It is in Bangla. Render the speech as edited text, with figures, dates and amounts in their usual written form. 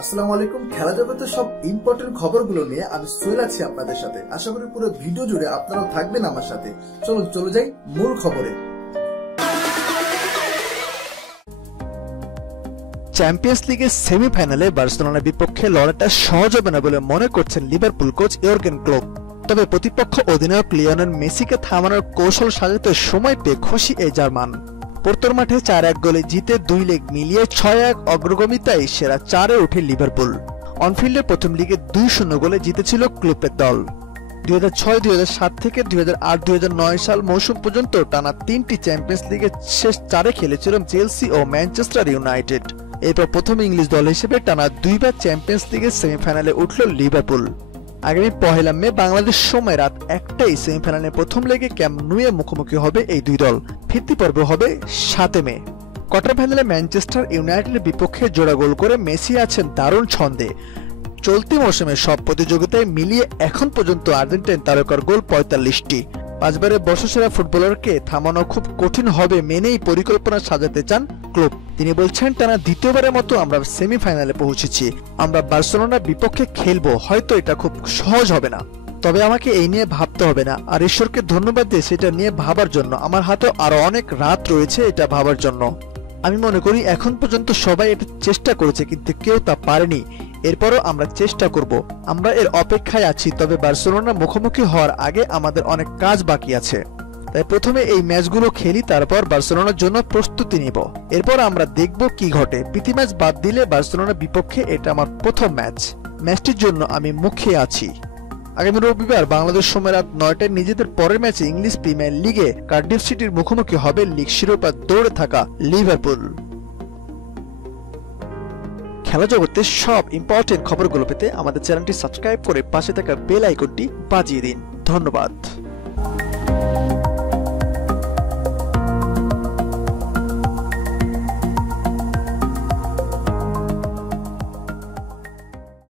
আসসালামু আলাইকুম। খেলা জগতের সব ইম্পর্টেন্ট খবরগুলো নিয়ে আমি সোহেল আছি আপনাদের সাথে। আশা করি পুরো ভিডিও জুড়ে আপনারাও থাকবেন আমার সাথে। চলুন চলে যাই মূল খবরে। চ্যাম্পিয়ন্স লিগের সেমিফাইনালে বার্সেলোনার বিপক্ষে লড়াইটা সহজ হবে না বলে মনে করছেন লিভারপুল কোচ ইয়র্গেন ক্লোপ। তবে প্রতিপক্ষ অধিনায়ক লিওনেল মেসিকে থামানোর কৌশল সাজাতে সময় পেয়ে খুশি এই জার্মান। পোর্তোর মাঠে 4-1 গোলে জিতে 2 লেগ মিলিয়ে 6-1 অগ্রগামিতায় সেরা 4-এ ওঠে লিভারপুল। অনফিল্ডে প্রথম লিগে 2-0 গোলে জিতেছিল ক্লোপের দল। 2006-2007 থেকে 2008-2009 সাল মৌসুম পর্যন্ত টানা 3টি চ্যাম্পিয়ন্স লিগের শেষ 4-এ খেলেছিল চেলসি ও ম্যানচেস্টার ইউনাইটেড। এরপর প্রথম ইংলিশ দল হিসেবে টানা 2বার চ্যাম্পিয়ন্স লিগের সেমিফাইনালে উঠল লিভারপুল। আগামী 1 মে বাংলাদেশ সময় রাত 1টায় সেমিফাইনালের প্রথম লেগে ক্যাম্প নুয়ে মুখোমুখি হবে এই দুই দল। ফিরতি পর্ব হবে 7 মে। কোয়ার্টার ফাইনালে ম্যানচেস্টার ইউনাইটেডের বিপক্ষে জোড়া গোল করে মেসি আছেন দারুণ ছন্দে। চলতি মৌসুমে সব প্রতিযোগিতায় মিলিয়ে এখন পর্যন্ত আর্জেন্টাইন তারকার গোল 45টি। 5 বারের বর্ষসেরা ফুটবলারকে থামানো খুব কঠিন হবে মেনেই পরিকল্পনা সাজাতে চান ক্লোপ। তিনি বলছেন, টানা দ্বিতীয়বারের মতো আমরা সেমিফাইনালে পৌঁছেছি। আমরা বার্সেলোনার বিপক্ষে খেলবো, হয়তো এটা খুব সহজ হবে না, তবে আমাকে এই নিয়ে ভাবতে হবে না। আর ঈশ্বরকে ধন্যবাদ দিই সেটা নিয়ে ভাবার জন্য। আমার হাতে আরো অনেক রাত রয়েছে এটা ভাবার জন্য। আমি মনে করি এখন পর্যন্ত সবাই এটা চেষ্টা করেছে, কিন্তু কেউ তা পারেনি। এরপরও আমরা চেষ্টা করব। আমরা এর অপেক্ষায় আছি, তবে বার্সেলোনা মুখোমুখি হওয়ার আগে আমাদের অনেক কাজ বাকি আছে। তাই প্রথমে এই ম্যাচগুলো খেলি, তারপর বার্সেলোনার জন্য প্রস্তুতি নিব। এরপর আমরা দেখব কি ঘটে। প্রীতি ম্যাচ বাদ দিলে বার্সেলোনার বিপক্ষে এটা আমার প্রথম ম্যাচ। ম্যাচটির জন্য আমি মুখিয়ে আছি। আগামী রবিবার বাংলাদেশ সময় রাত 9টায় নিজেদের পরের ম্যাচে ইংলিশ প্রিমিয়ার লিগে কার্ডিফ সিটির মুখোমুখি হবে লিগ শিরোপা দৌড়ে থাকা লিভারপুল। খেলা জগতের সব ইম্পর্টেন্ট খবরগুলো পেতে আমাদের চ্যানেলটি সাবস্ক্রাইব করে পাশে থাকা বেল আইকনটি বাজিয়ে দিন। ধন্যবাদ।